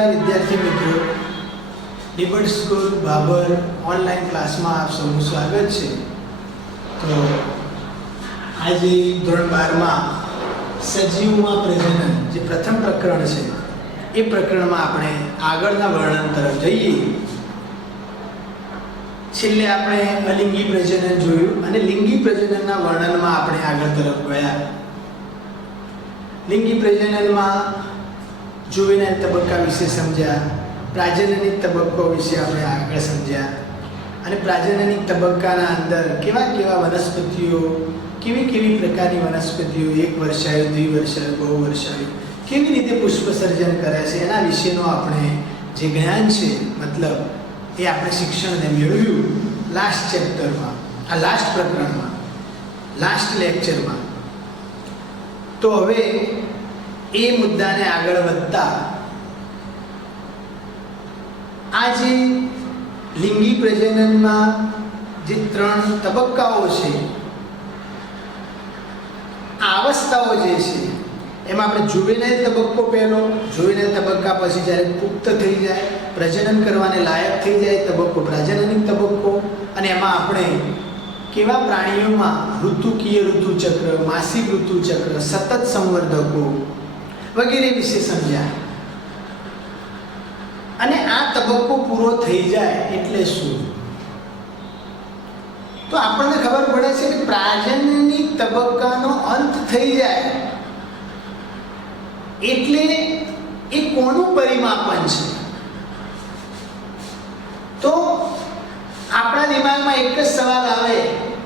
નમસ્કાર વિદ્યાર્થી મિત્રો, ડિબટ સ્કૂલ બાબર ઓનલાઈન ક્લાસમાં આપ સૌનું સ્વાગત છે। તો આજે ધોરણ 12માં સજીવમાં પ્રજનન જે પ્રથમ પ્રકરણ છે એ પ્રકરણમાં આપણે આગળના વર્ણન તરફ જઈએ। છેલ્લે આપણે અલિંગી પ્રજનન જોયું અને લિંગી પ્રજનનના વર્ણનમાં આપણે આગળ તરફ ગયા। લિંગી પ્રજનનમાં जुवेनाइल तबक्का विषे समझ्या, प्राजननिक तबक्को विषे आपणे आगळ समझ्या अने प्राजननिक तबक्काना अंदर केवा केवा वनस्पतिओ केवी केवी प्रकारनी वनस्पतिओ एक वर्षायु, द्विवर्षायु, बहुवर्षायु केवी रीते पुष्पसर्जन करे छे एना विषेनो आपणे जे ज्ञान छे मतलब ए आपणे शिक्षणने मेळव्युं लास्ट चेप्टरमां, आ लास्ट प्रकरणमां, लास्ट लेक्चरमां। तो हवे ए मुद्दाने आगळ વધતા आज लिंगी प्रजनનમાં જે ત્રણ તબક્કાઓ છે, અવસ્થાઓ જે છે એમાં આપણે જુવેનાઇલ તબક્કો પહેલો, જુવેનાઇલ તબક્કા પછી જ્યારે પુખ્ત થઈ જાય, પ્રજનન કરવાને લાયક થઈ જાય તબક્કો પ્રજનનિક તબક્કો, અને એમાં આપણે કેવા પ્રાણીઓમાં ઋતુકીય ઋતુચક્ર, માસિક ઋતુચક્ર, સતત સંવર્ધકો वगैरह विषय समझ्या। अने आ तबक्को पूरो थई जाए एटले शुं, तो आपने खबर पड़े छे कि प्राजननिक तबक्कानो अंत थई जाए एटले ए कोनुं परिमापन छे। तो आपणा दिमागमां एक ज सवाल आवे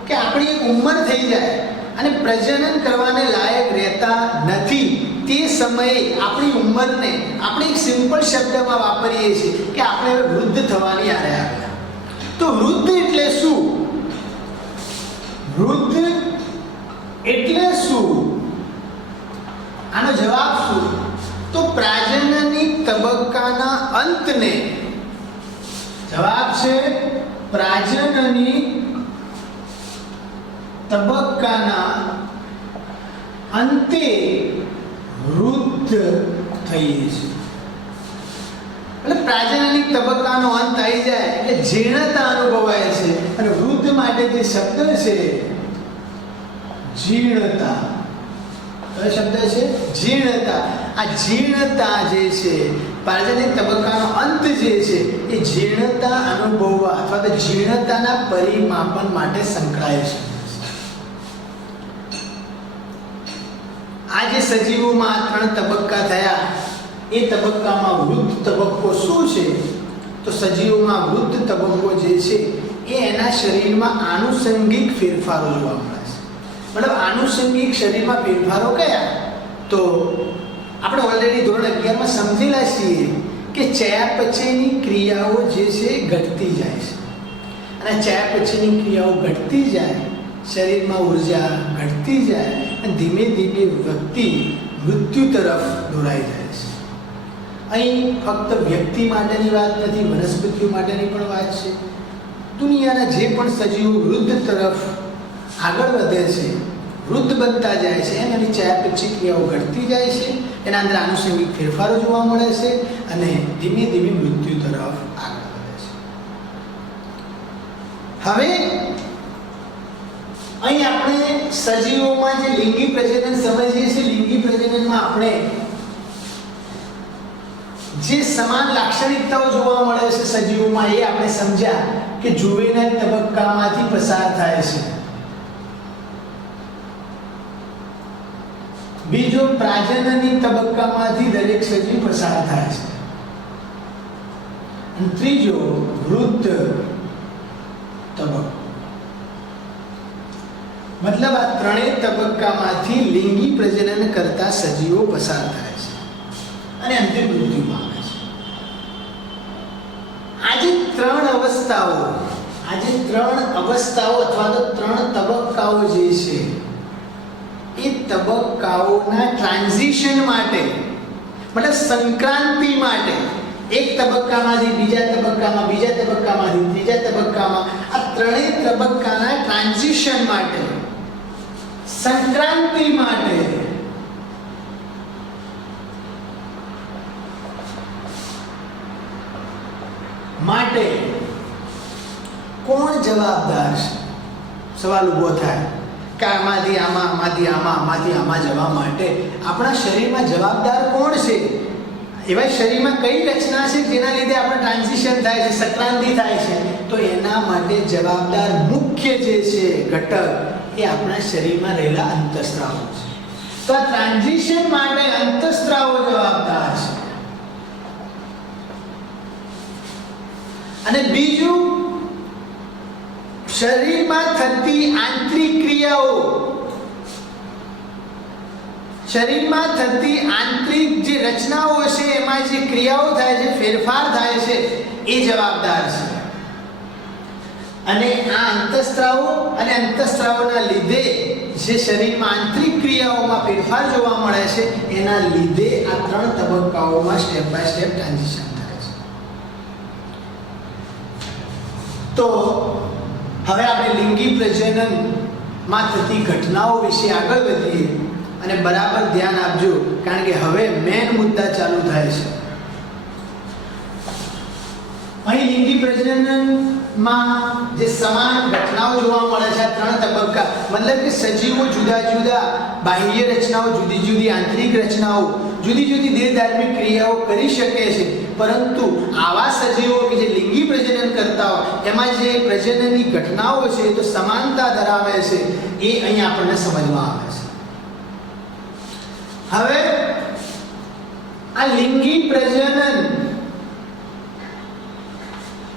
कि आपणी एक उंमर थई जाए अने प्रजनन करवाने लायक रहता नथी, ते समये आपणी उंमरने આપણે એક સિમ્પલ શબ્દમાં વાપરીએ છીએ કે આપણે હવે વૃદ્ધ થવાની આરે આવ્યા। તો વૃદ્ધ એટલે શું? વૃદ્ધ એટલે શું? આનો જવાબ શું? તો પ્રાજનનિક તબક્કાના અંતને, જવાબ છે પ્રાજનનિક તબક્કાના અંતે વૃદ્ધ થઈએ છે। એટલે પ્રાજનનિક તબક્કાનો અંત આવી જાય એટલે જીર્ણતા અનુભવાય છે, અને વૃદ્ધ માટે જે શબ્દ છે જીર્ણતા, કયો શબ્દ છે? જીર્ણતા। આ જીર્ણતા જે છે, પ્રાજનનિક તબક્કાનો અંત જે છે એ જીર્ણતા અનુભવવા અથવા તો જીર્ણતાના પરિમાપન માટે સંકળાયેલ છે। आज सजीवों में त्रण तबक्का थया, ए तबक्का में वृद्ध तबक्को शुं छे? तो सजीवों में वृद्ध तबक्को जे छे ए एना शरीर में आनुषंगिक फेरफारो जोवा मळे छे। मतलब आनुषंगिक शरीर में फेरफारो कया? तो આપણે ઓલરેડી ધોરણ 11 માં સમજેલા છીએ કે ચયાપચયની ક્રિયાઓ જે છે ઘટતી જાય છે, અને ચયાપચયની ક્રિયાઓ ઘટતી જાય, શરીરમાં ઊર્જા ઘટતી જાય અને ધીમે ધીમે વ્યક્તિ મૃત્યુ તરફ દોરાઈ જાય છે। અહીં ફક્ત વ્યક્તિ માટેની વાત નથી, વનસ્પતિઓ માટેની પણ વાત છે। દુનિયાના જે પણ સજીવો વૃદ્ધ તરફ આગળ વધે છે, વૃદ્ધ બનતા જાય છે, એની ચયાપચય ક્રિયાઓ ઘટતી જાય છે, એના અંદર આનુષંગિક ફેરફારો જોવા મળે છે અને ધીમે ધીમે મૃત્યુ તરફ આગળ વધે છે। હવે અહીં આપણે સજીવોમાં જે લિંગી પ્રજનન સમજીએ છીએ, લિંગી પ્રજનનમાં આપણે જે સમાન લાક્ષણિકતાઓ જોવા મળે છે સજીવોમાં, એ આપણે સમજ્યા કે જુવેનાઇલ તબક્કામાંથી પસાર થાય છે, બીજો પ્રાજનનિક તબક્કામાંથી દરેક સજીવ પસાર થાય છે, અને ત્રીજો વૃદ્ધ તબક્કો। मतलब आ ત્રણેય તબક્કામાંથી લિંગી પ્રજનન કરતા સજીવો પસાર થાય છે અને અંતિમ મૃત્યુ પામે છે। આજે ત્રણ અવસ્થાઓ અથવા તો ત્રણ તબક્કાઓ જે છે એ તબક્કાઓના ટ્રાન્ઝિશન માટે, मतलब સંક્રાંતિ માટે, એક તબક્કામાંથી બીજા તબક્કામાં, બીજા તબક્કામાંથી ત્રીજા તબક્કામાં, આ ત્રણેય તબક્કાના ટ્રાન્ઝિશન માટે, संक्रांति माटे માટે કોણ જવાબદાર છે? સવાલ ઊભો થાય કે આમાંથી આમાં, આમાંથી આમાં, આમાંથી આમાં જવા માટે આપણા શરીરમાં જવાબદાર કોણ છે? એવા શરીરમાં કઈ રચના છે જેના લીધે આપણે ટ્રાન્ઝિશન થાય છે, સંક્રાંતિ થાય છે? તો એના માટે જવાબદાર મુખ્ય જે છે ઘટક એ આપણા શરીરમાં રહેલા અંતઃસ્ત્રાવો છે. તો આ ટ્રાન્ઝિશન માટે અંતઃસ્ત્રાવો જવાબદાર છે. અને બીજું, શરીરમાં થતી આંતરિક ક્રિયાઓ, શરીરમાં થતી આંતરિક જે રચનાઓ છે એમાં જે ક્રિયાઓ થાય છે, ફેરફાર થાય છે, એ જવાબદાર છે. અને આ અંતઃસ્ત્રાવો અને અંતઃસ્ત્રાવોના લીધે જે શરીરમાં આંતરિક ક્રિયાઓમાં ફેરફાર જોવા મળે છે, એના લીધે આ 3 તબક્કાઓમાં સ્ટેપ બાય સ્ટેપ ટ્રાન્ઝિશન થાય છે. તો હવે આપણે લિંગી પ્રજનનમાં થતી ઘટનાઓ વિશે આગળ વધીએ અને બરાબર ધ્યાન આપજો, કારણ કે હવે મેન મુદ્દા ચાલુ થાય છે. અહીં લિંગી પ્રજનનમાં જે સમાન ઘટનાઓ જોવા મળે છે, આ 3 તબક્કા, મતલબ કે સજીવો જુદા જુદા બાહ્ય રચનાઓ, જુદી જુદી આંતરિક રચનાઓ, જુદી જુદી દેહધાર્મિક ક્રિયાઓ કરી શકે છે, પરંતુ આવા સજીવો કે જે લિંગી પ્રજનન કરતા હોય એમાં જે પ્રજનનની ઘટનાઓ છે એ તો સમાનતા ધરાવે છે, એ અહીં આપણને સમજવા આવે છે. હવે આ લિંગી પ્રજનન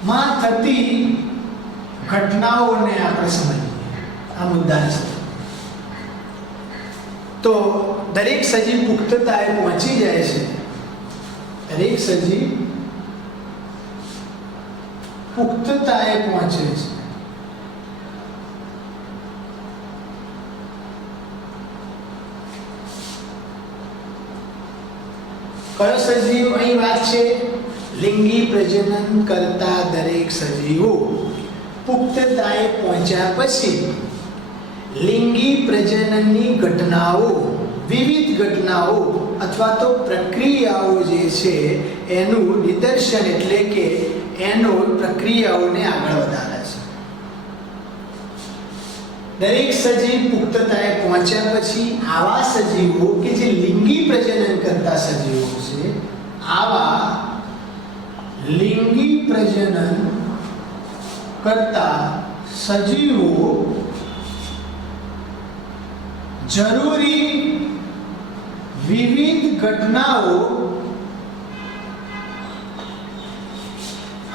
માં થતી ઘટનાઓને આપણે સમજીએ, આ મુદ્દા છે. તો દરેક સજીવ પુખ્તતાએ પહોંચી જાય છે, દરેક સજીવ પુખ્તતાએ પહોંચે છે. કયો સજીવ? અહીં વાત છે લિંગી પ્રજનન કરતા દરેક સજીવો પુખ્તતાએ પહોંચ્યા પછી લિંગી પ્રજનનની ઘટનાઓ, વિવિધ ઘટનાઓ અથવા તો પ્રક્રિયાઓ જે છે એનું નિદર્શન એટલે કે એનો પ્રક્રિયાઓને આગળ વધારે છે. દરેક સજીવ પુખ્તતાએ પહોંચ્યા પછી આવા સજીવો કે જે લિંગી પ્રજનન કરતા સજીવો છે, આવા લિંગી પ્રજનન કરતા સજીવો જરૂરી વિવિધ ઘટનાઓ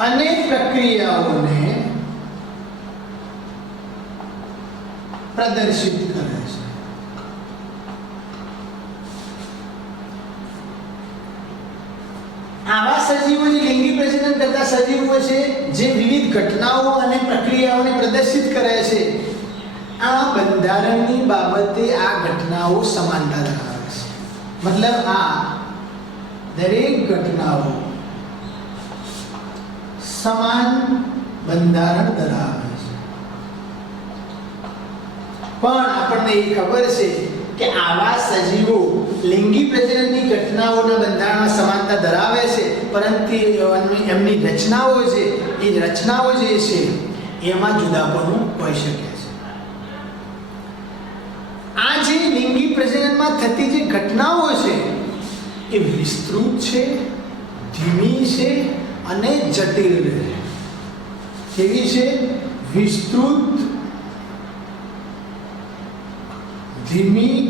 અને પ્રક્રિયાઓને પ્રદર્શિત કરે છે. આવા સજીવો જે લિંગી પ્રજનન કરતા સજીવો છે જે વિવિધ ઘટનાઓ અને પ્રક્રિયાઓને પ્રદર્શિત કરે છે, આ બંધારણની બાબતે આ ઘટનાઓ સમાનતા ધરાવે છે. મતલબ આ દરેક ઘટનાઓ સમાન બંધારણ ધરાવે છે. પણ આપણને એ ખબર છે કે આવા સજીવો લિંગી પ્રજનનની ઘટનાઓના બંધારણમાં સમાનતા ધરાવે છે, પરંતુ એમની રચનાઓ છે, એ રચનાઓ જે છે એમાં જુદાપણું હોઈ શકે છે. આ જે લિંગી પ્રજનનમાં થતી જે ઘટનાઓ છે એ વિસ્તૃત છે, ધીમી છે અને જટિલ છે. કેવી છે? વિસ્તૃત, ધીમી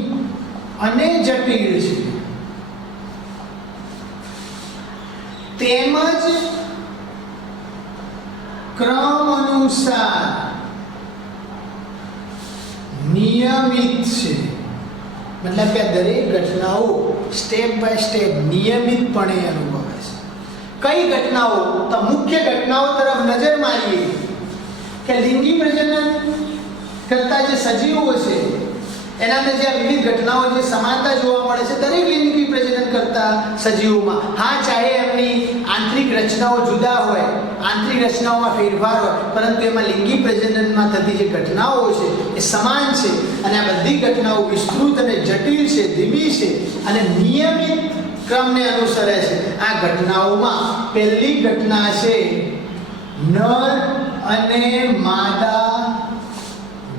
અને જટિલ છે. તેમજ ક્રમ અનુસાર નિયમિત છે. મતલબ કે દરેક ઘટનાઓ સ્ટેપ બાય સ્ટેપ નિયમિતપણે અનુભવે છે. કઈ ઘટનાઓ? તો મુખ્ય ઘટનાઓ તરફ નજર મારીએ કે લિંગી પ્રજનન કરતા જે સજીવો છે એના અંદર જે વિવિધ ઘટનાઓ, જે સમાનતા જોવા મળે છે દરેક લિંગી પ્રજનન કરતા સજીવોમાં. હા, ચાહે એમની આંતરિક રચનાઓ જુદા હોય, આંતરિક રચનાઓમાં ફેરફાર હોય, પરંતુ એમાં લિંગી પ્રજનનમાં થતી જે ઘટનાઓ છે એ સમાન છે. અને આ બધી ઘટનાઓ વિસ્તૃત અને જટિલ છે, ધીમી છે અને નિયમિત ક્રમને અનુસરે છે. આ ઘટનાઓમાં પહેલી ઘટના છે નર અને માદા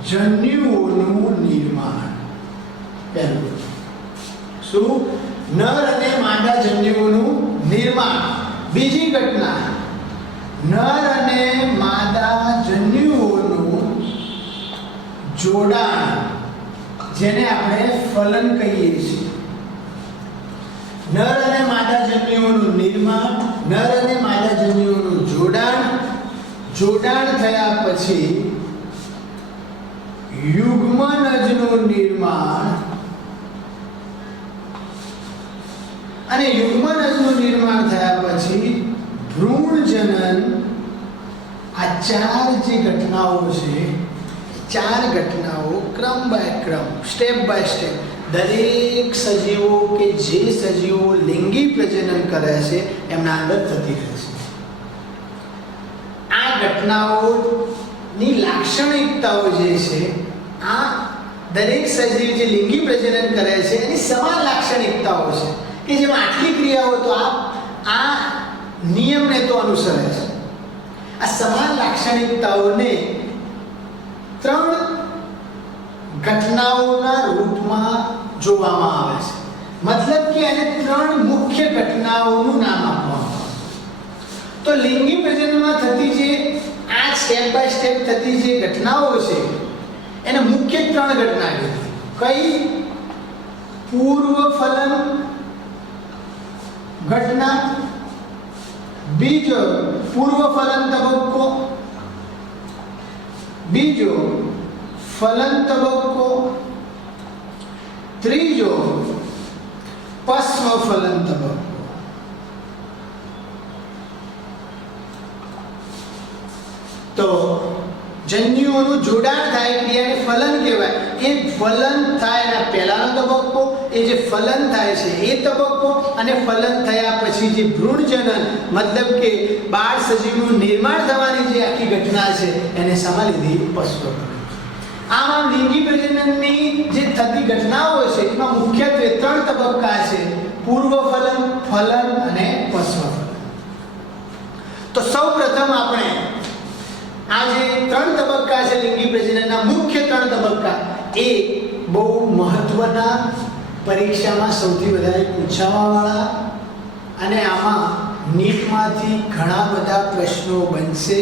જન્યુઓનું નિર્માણ. પહેલું શું? નર અને માદા જન્યુઓનું નિર્માણ. બીજી ઘટના, નર અને માદા જન્યુઓનું જોડાણ, જેને આપણે ફલન કહીએ છીએ. નર અને માદા જન્યુઓનું નિર્માણ, નર અને માદા જન્યુઓનું જોડાણ, જોડાણ થયા પછી યુગ્મનજનું નિર્માણ, અને યુગ્મનજનું નિર્માણ થયા પછી ભ્રૂણ જનન. આ ચાર જે ઘટનાઓ છે, ચાર ઘટનાઓ ક્રમ બાય ક્રમ, સ્ટેપ બાય સ્ટેપ, દરેક સજીવો કે જે સજીવો લિંગી પ્રજનન કરે છે એમના અંદર થતી રહે છે. આ ઘટનાઓની લાક્ષણિકતાઓ જે છે, આ દરેક સજીવ જે લિંગી પ્રજનન કરે છે એની સમાન લાક્ષણિકતાઓ છે કે જેમાં આટલી ક્રિયાઓ તો આ નિયમને તો અનુસરે છે. આ સમાન લાક્ષણિકતાઓને ત્રણ ઘટનાઓના રૂપમાં જોવામાં આવે છે. મતલબ કે આને ત્રણ મુખ્ય ઘટનાઓનું નામ આપવામાં આવે છે. તો લિંગી પ્રજનનમાં થતી જે આ સ્ટેપ બાય સ્ટેપ થતી જે ઘટનાઓ છે એને મુખ્ય ત્રણ ઘટના કહેવાય. કઈ? પૂર્વ ફલન ઘટના, બીજો પૂર્વ ફલન તબક્કો, બીજો ફલન તબક્કો, ત્રીજો પશ્વ ફલન તબક્કો. તો જન્યુઓનું જોડાણ થાય ક્રિયાને ફલન કહેવાય. એ ફલન થાય એના પહેલાનો તબક્કો, એ જે ફલન થાય છે એ તબક્કો, અને ફલન થયા પછી જે ભ્રૂણ જનન, મતલબ કે બાળ સજીવનું નિર્માણ થવાની જે આખી ઘટના છે એને સમા લીધી પશ્વ ફલન. આમ લિંગી પ્રજનનની જે થતી ઘટનાઓ છે એમાં મુખ્યત્વે ત્રણ તબક્કા છે: પૂર્વ ફલન, ફલન અને પશ્વ ફલન. તો સૌપ્રથમ આપણે આ જે ત્રણ તબક્કા છે લિંગી પ્રજનનના, મુખ્ય ત્રણ તબક્કા, એ બહુ મહત્વના, પરીક્ષામાં સૌથી વધારે પૂછાવાવાળા, અને આમાં નીટમાંથી ઘણા બધા પ્રશ્નો બનશે,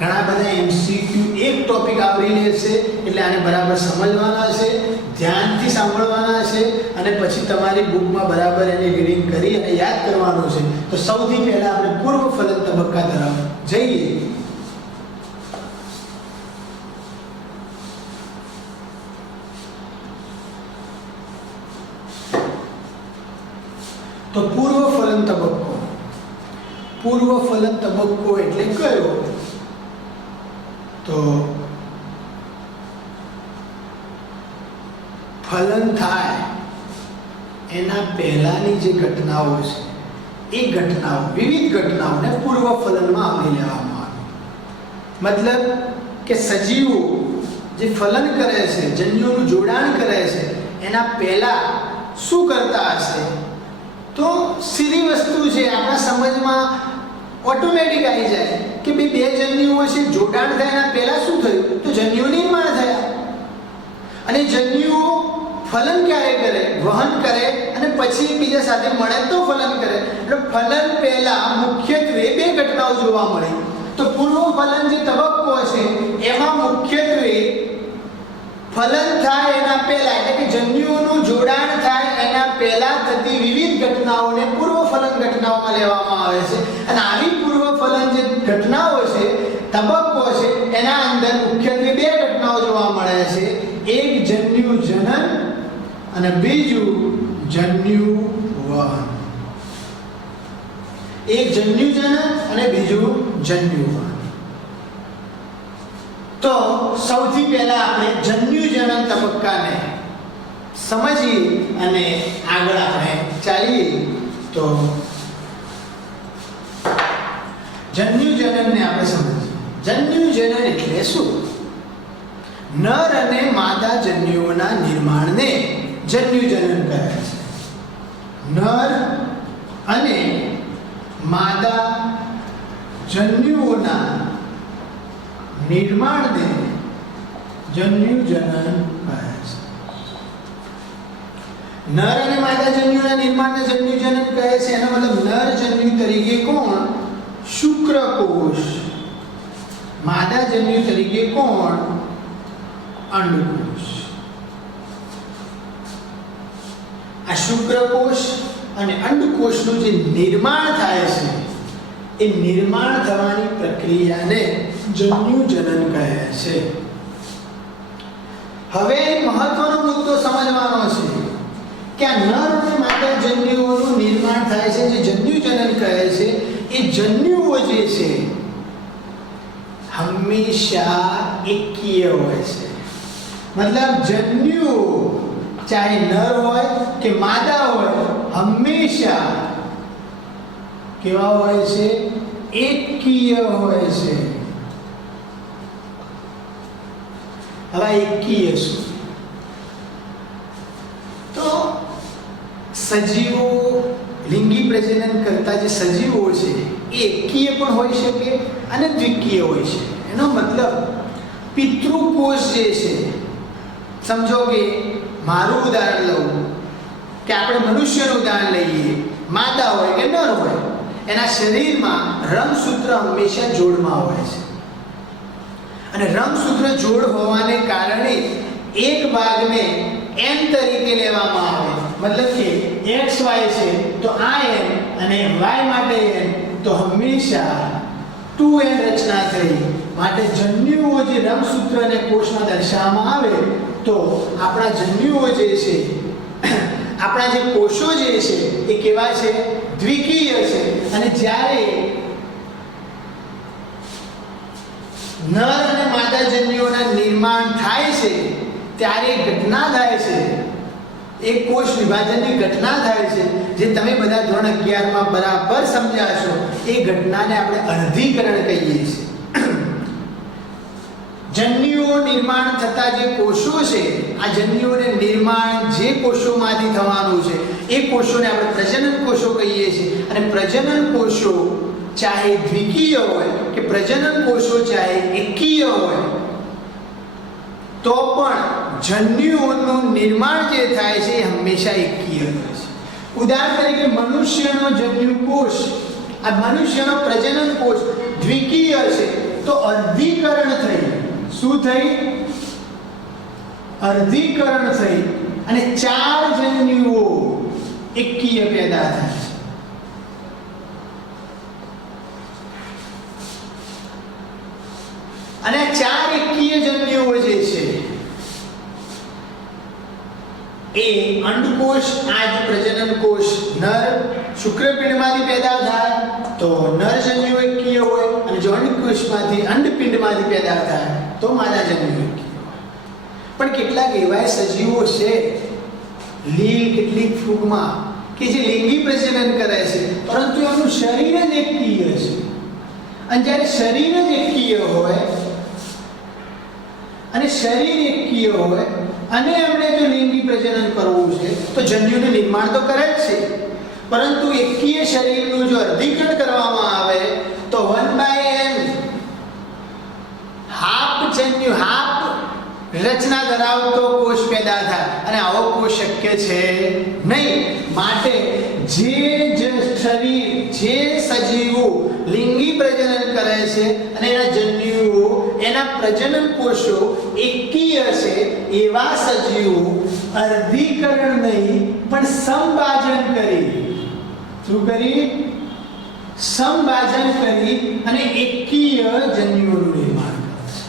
ઘણા બધા એમસીક્યુ એક ટોપિક આવરી લેશે. એટલે આને બરાબર સમજવાના છે, ધ્યાનથી સાંભળવાના છે, અને પછી તમારી બુકમાં બરાબર એને રીડિંગ કરી અને યાદ કરવાનું છે. તો સૌથી પહેલા આપણે પૂર્વ ફલન તબક્કા તરફ જઈએ. તો પૂર્વ ફલન તબક્કો, પૂર્વ ફલન તબક્કો એટલે કયો? તો ફલન થાય એના પહેલાની જે ઘટનાઓ છે એ ઘટનાઓ, વિવિધ ઘટનાઓને પૂર્વ ફલનમાં આવરી લેવામાં આવે. મતલબ કે સજીવો જે ફલન કરે છે, જન્યુઓનું જોડાણ કરે છે, એના પહેલા શું કરતા હશે? તો સીધી વસ્તુ છે, આપણા સમજમાં ઓટોમેટિક આવી જાય કે બે જન્યુઓ છે, જોડાણ થાય એના પહેલા શું થયું? તો જન્યુ નિર્માણ થયા. અને જન્યુઓ ફલન ક્યારે કરે? વહન કરે, અને પછી એકબીજા સાથે મળે તો ફલન કરે. એટલે ફલન પહેલા મુખ્યત્વે બે ઘટનાઓ જોવા મળે. તો પૂર્વ ફલન જે તબક્કો છે એમાં મુખ્યત્વે ફલન થાય એના પહેલા, એટલે કે જન્યુઓનું જોડાણ થાય એના પહેલા થતી વિવિધ ઘટનાઓને પૂર્વ ફલન ઘટનાઓમાં લેવામાં આવે છે. અને આવી પૂર્વ ફલન જે ઘટનાઓ છે, તબક્કો છે, એના અંદર મુખ્યત્વે બે ઘટનાઓ જોવા મળે છે. એક જન્યુ જનન અને બીજું જન્યુ વહન. એક જન્યુ જનન અને બીજું જન્યુ વહન. તો સૌથી પહેલા આપણે જન્યુ જનન તબક્કાને સમજીએ અને આગળ આપણે ચાલીએ. તો જન્યુ જનનને આપણે સમજીએ. જન્યુ જનન એટલે શું? નર અને માદા જન્યુઓના નિર્માણને જન્યુ જનન કહે છે. નર અને માદા જન્યુઓના નિર્માણને જન્યુજનન કહે છે. નર અને માદા જન્યુના નિર્માણને જન્યુજનન કહે છે. એનો મતલબ નર જન્યુ તરીકે કોણ? શુક્રકોષ. માદા જન્યુ તરીકે કોણ? અંડકોષ. આ શુક્રકોષ અને અંડકોષનું જે નિર્માણ થાય છે એ નિર્માણ થવાની પ્રક્રિયાને જન્યુજનન કહે છે. હવે મહત્વનો મુદ્દો સમજવાનો છે કે આ નર અને માદા જન્યુઓનું નિર્માણ થાય છે, જે જન્યુજનન કહે છે, એ જન્યુઓ જે છે હંમેશા એકીય હોય છે. મતલબ જન્યુઓ ચાહે નર હોય કે માદા હોય, હંમેશા કેવા હોય છે? એકીય હોય છે. હવે એકીય શું? તો સજીવો, લિંગી પ્રજનન કરતા જે સજીવો છે એ એકીય પણ હોઈ શકે અને દ્વિકીય હોઈ શકે. એનો મતલબ પિતૃકોષ જે છે, સમજો કે મારું ઉદાહરણ લઉં કે આપણે મનુષ્યનું ઉદાહરણ લઈએ, માદા હોય કે નર હોય, એના શરીરમાં રંગસૂત્ર હંમેશા જોડમાં હોય છે. અને રંગસૂત્ર જોડ હોવાને કારણે એક ભાગને M તરીકે લેવામાં આવે. મતલબ કે XY છે તો આ M અને Y માટે M, તો હંમેશા 2N રચના થઈ. માટે જન્યુઓ જે રંગસૂત્ર અને કોષમાં દર્શાવવામાં આવે તો આપણા જન્યુઓ જે છે, આપણા જે કોષો જે છે એ કેવા છે? દ્વિકીય છે. અને જ્યારે નર અને માદા જન્યુઓના નિર્માણ થાય છે ત્યારે ઘટના થાય છે, એક કોષ વિભાજનની ઘટના થાય છે, જે તમે બધા ધોરણ 11 માં બરાબર સમજ્યા છો. એ ઘટનાને આપણે અર્ધીકરણ કહીએ છીએ. જન્યુઓ નિર્માણ થતા જે કોષો છે, આ જન્યુઓને નિર્માણ જે કોષોમાંથી થવાનું છે એ કોષોને આપણે પ્રજનન કોષો કહીએ છીએ. અને પ્રજનન કોષો ચાહે દ્વિકીય હોય કે પ્રજનન કોષો ચાહે એકીય હોય, તો પણ જન્યુઓનું નિર્માણ જે થાય છે એ હંમેશા એકીય હોય છે. ઉદાહરણ તરીકે મનુષ્યનો જન્યુ કોષ, આ મનુષ્યનો પ્રજનન કોષ દ્વિકીય છે તો અર્ધીકરણ થઈ. શું થઈ? અર્ધીકરણ થઈ અને 4 જન્યુઓ એકીય પેદા થાય છે. અને 4 એકીય જન્યુઓ જે છે એ અંડકોષ, આ જ પ્રજનન કોષ નર શુક્રપિંડમાંથી પેદા થાય તો નર જન્યુ એકીય હોય, અને જો અંડકોષમાંથી અંડપિંડમાંથી પેદા થાય તો માદા જન્યુ એકીય હોય. પણ કેટલાક એવા સજીવો છે લીલ કેટલીક ફૂગમાં કે જે લિંગી પ્રજનન કરે છે, પરંતુ એમનું શરીર જ એકીય છે. અને જ્યારે શરીર જ એકીય હોય અને શરીર એકીય હોય અને એમણે જો લિંગી પ્રજનન કરવું છે તો જન્યુનું નિર્માણ તો કરે જ છે, પરંતુ એકીય શરીરનું જો અર્ધીકરણ કરવામાં આવે તો 1/n હાફ જન્યુ, હાફ રચના ધરાવતો કોષ પેદા થાય, અને આવો કોષ શક્ય છે નહીં. માટે જે શરીર, જે સજીવો લિંગી પ્રજનન કરે છે અને એના જન્યુઓ, એના પ્રજનન કોષો એકીય છે, એવા સજીવો અર્ધીકરણ નહીં પણ સંભાજન કરી, શું કરી? સંભાજન કરી અને એકીય જન્યુઓનું નિર્માણ કરે છે.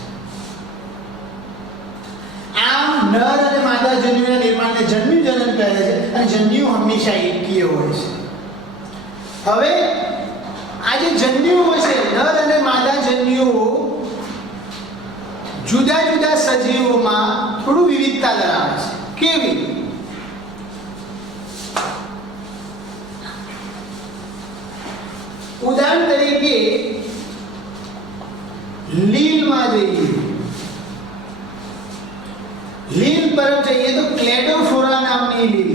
આમ નર અને માદા જન્યુના નિર્માણને જન્યુજનન કહે છે, અને જન્યુ હંમેશા એકીય હોય છે. હવે આ જે જન્યુઓ છે, નર અને માદા જન્યુઓ, જુદા જુદા સજીવોમાં થોડું વિવિધતા ધરાવે છે. કેવી? ઉદાહરણ તરીકે લીલમાં જઈએ, લીલ પર જઈએ તો ક્લેડોફોરા નામની લીલ,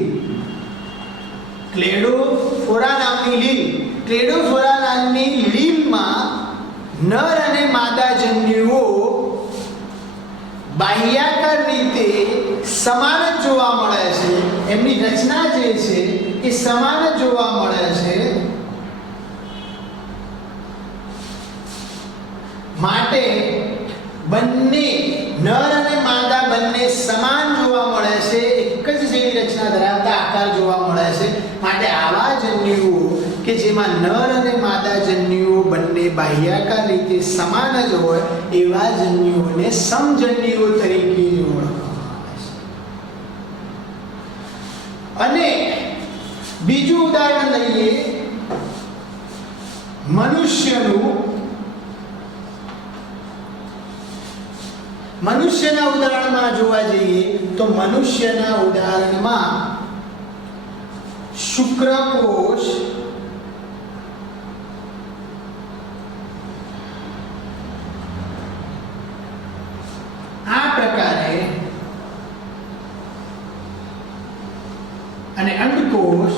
ક્લેડોફોરા નામની લીલ, ક્લેડોફોરા નામની લીલમાં નર અને માદા જન્યુઓ બાહ્યાકાર રીતે સમાન જ જોવા મળે છે, એમની રચના જે છે એ સમાન જ જોવા મળે છે, માટે બંને નર અને માદા બંને સમાન જોવા મળે છે, એક જ જેવી રચના ધરાવતા આકાર જોવા મળે છે, માટે આવા જન્યુઓ કે જેમાં નર અને માદા જન્યુઓ બંને બાહ્યાકાર રીતે સમાન જ હોય એવા જન્યુઓને સમજન્યુઓ તરીકે ઓળખવામાં આવે છે. અને બીજું ઉદાહરણ લઈએ મનુષ્યના ઉદાહરણમાં જોવા જઈએ તો મનુષ્યના ઉદાહરણમાં શુક્રકોષ આ પ્રકારે અને અંડકોષ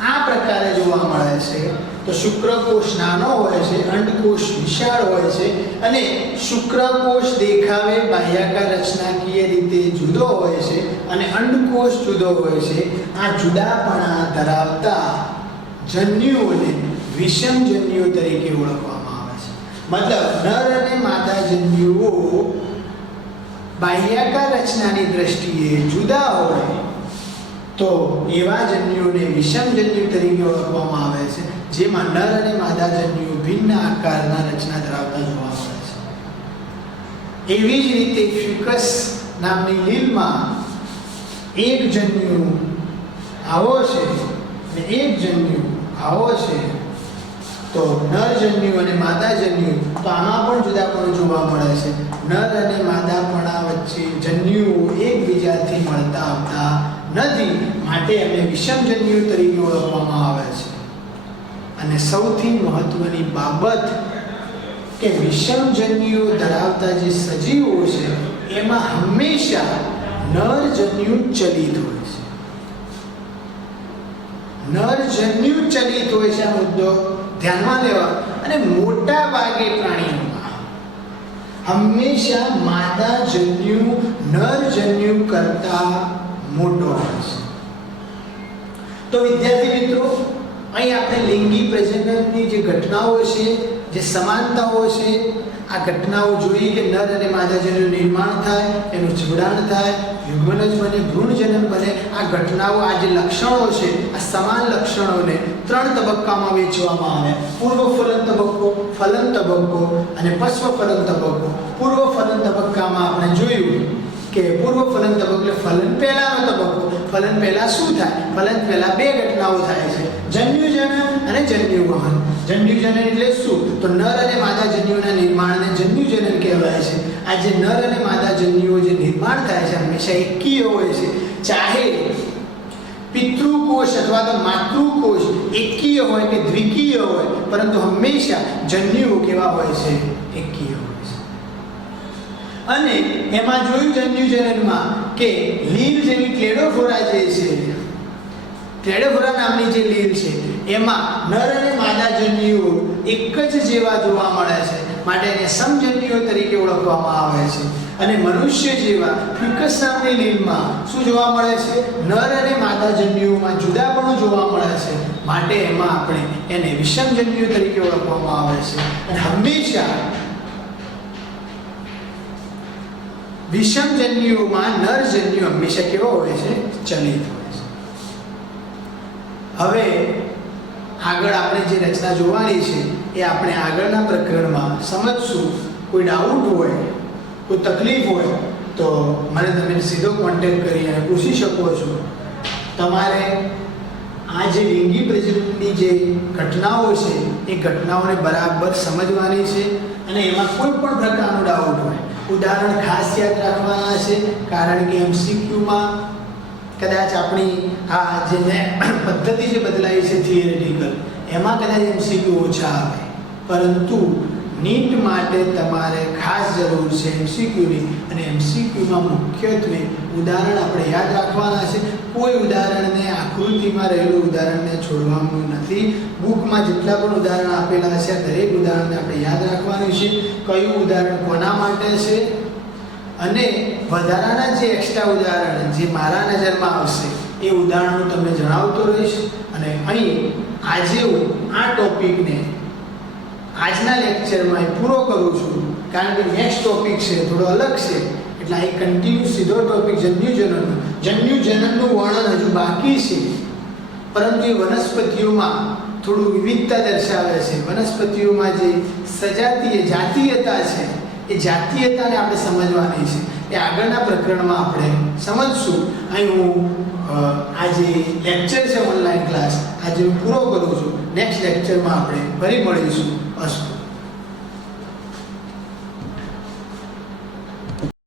આ પ્રકારે જોવા મળે છે. તો શુક્રકોષ નાનો હોય છે, અંડકોષ વિશાળ હોય છે, અને શુક્રકોષ દેખાવે બાહ્યાકાર રચનાકીય રીતે જુદો હોય છે અને અંડકોષ જુદો હોય છે. આ જુદાપણા ધરાવતા જન્યુઓને વિષમજન્યુઓ તરીકે ઓળખવામાં આવે છે. મતલબ નર અને માદા જન્યુઓ બાહ્યાકાર રચનાની દ્રષ્ટિએ જુદા હોય તો એવા જન્યુઓને વિષમજન્યુ તરીકે ઓળખવામાં આવે છે, જેમાં નર અને માદા જન્યુઓ ભિન્ન આકારના રચના ધરાવતા જોવા મળે છે. એવી જ રીતે ફ્યુકસ નામની લીલમાં એક જન્યુ આવો છે અને એક જન્યુ આવો છે, તો નર જન્યુ અને માદા જન્યુ, તો આમાં પણ જુદાપણું જોવા મળે છે. નર અને માદાપણા વચ્ચે જન્યુઓ એકબીજાથી મળતા આવતા નથી, માટે એમને વિષમજન્યુ તરીકે ઓળખવામાં આવે છે. અને સૌથી મહત્વની બાબત કે વિષમજન્યુઓ ધરાવતા જે સજીવો છે એમાં હંમેશા નરજન્યુ ચલિત હોય છે. નરજન્યુ ચલિત હોય છે, આ મુદ્દો ધ્યાનમાં લેવા. અને મોટા ભાગે પ્રાણીઓમાં હંમેશા માદા જન્યુ નરજન્યુ કરતા મોટો હોય છે. તો વિદ્યાર્થી મિત્રો, અહીં આપણે લિંગી પ્રજનનની જે ઘટનાઓ છે, જે સમાનતાઓ છે, આ ઘટનાઓ જોઈ કે નર અને માદા જન્યુનું નિર્માણ થાય, એનું જોડાણ થાય, યુગ્મનજ બને, ભ્રૂણજનન બને. આ ઘટનાઓ, આ જે લક્ષણો છે, આ સમાન લક્ષણોને 3 તબક્કામાં વહેંચવામાં આવે: પૂર્વ ફલન તબક્કો, ફલન તબક્કો અને પશ્વ ફલન તબક્કો. પૂર્વ ફલન તબક્કામાં આપણે જોયું કે પૂર્વ ફલન તબક્કો એટલે ફલન પહેલાનો તબક્કો. ફલન પહેલા શું થાય? ફલન પહેલા 2 ઘટનાઓ થાય છે: જન્યુજનન અને જન્યુવહન. જન્યુજનન એટલે શું? તો નર અને માદા જન્યુઓના નિર્માણને જન્યુજનન કહેવાય છે. આ જે નર અને માદા જન્યુઓ જે નિર્માણ થાય છે હંમેશા એકીય હોય છે. ચાહે પિતૃકોષ અથવા તો માતૃકોષ એકીય હોય કે દ્વિકીય હોય, પરંતુ હંમેશા જન્યુઓ કેવા હોય છે? એકીય હોય છે. અને એમાં જોયું જન્યુજનનમાં કે લીલ જેવી ક્લેડોફોરા જે છે, ક્લેડોફોરા નામની જે લીલ છે, એમાં નર અને માદા જન્યુઓ એક જ જેવા જોવા મળે છે, માટે એને સમજન્યુઓ તરીકે ઓળખવામાં આવે છે. અને મનુષ્ય જેવા ફ્યુકસ નામની લીલમાં શું જોવા મળે છે? નર અને માદા જન્યુઓમાં જુદાપણું જોવા મળે છે, માટે એમાં આપણે એને વિષમજન્યુઓ તરીકે ઓળખવામાં આવે છે. અને હંમેશા વિષમજન્યુઓમાં નરજન્યુ હંમેશા કેવો હોય છે? ચલિત હોય છે. હવે આગળ આપણે જે રચના જોવાની છે એ આપણે આગળના પ્રકરણમાં સમજશું. કોઈ ડાઉટ હોય, કોઈ તકલીફ હોય તો મને તમે સીધો કોન્ટેક્ટ કરી અને પૂછી શકો છો. તમારે આ જે લિંગી પ્રજનનની જે ઘટનાઓ છે એ ઘટનાઓને બરાબર સમજવાની છે, અને એમાં કોઈ પણ પ્રકારનો ડાઉટ હોય, ઉદાહરણ ખાસ યાદ રાખવાના છે, કારણ કે MCQમાં કદાચ આપણી આ જે પદ્ધતિ જે બદલાઈ છે થિયરેટિકલ, એમાં કદાચ MCQ ઓછા આવે, પરંતુ નીટ માટે તમારે ખાસ જરૂર છે MCQની. અને MCQમાં મુખ્યત્વે ઉદાહરણ આપણે યાદ રાખવાના છે. કોઈ ઉદાહરણને આકૃતિમાં રહેલું ઉદાહરણને છોડવાનું નથી. બુકમાં જેટલા પણ ઉદાહરણ આપેલા છે દરેક ઉદાહરણને આપણે યાદ રાખવાનું છે. કયું ઉદાહરણ કોના માટે છે અને વધારાના જે એક્સ્ટ્રા ઉદાહરણ જે મારા નજરમાં આવશે એ ઉદાહરણો તમને જણાવતો રહીશ. અને અહીં આજે હું આ ટોપિકને આજના લેક્ચરમાં પૂરો કરું છું, કારણ કે નેક્સ્ટ ટોપિક છે થોડો અલગ છે. એટલે અહીં કન્ટિન્યુ સીધો ટોપિક જન્યુજનનનું વર્ણન હજુ બાકી છે, પરંતુ એ વનસ્પતિઓમાં થોડું વિવિધતા દર્શાવે છે. વનસ્પતિઓમાં જે સજાતીય જાતીયતા છે એ જાતીયતાને આપણે સમજવાની છે. એ આગળના પ્રકરણમાં આપણે સમજશું. અહીં હું આ જે લેક્ચર છે ઓનલાઈન ક્લાસ આજે હું પૂરો કરું છું. નેક્સ્ટ લેક્ચરમાં આપણે ફરી મળીશું. અસ્તુ.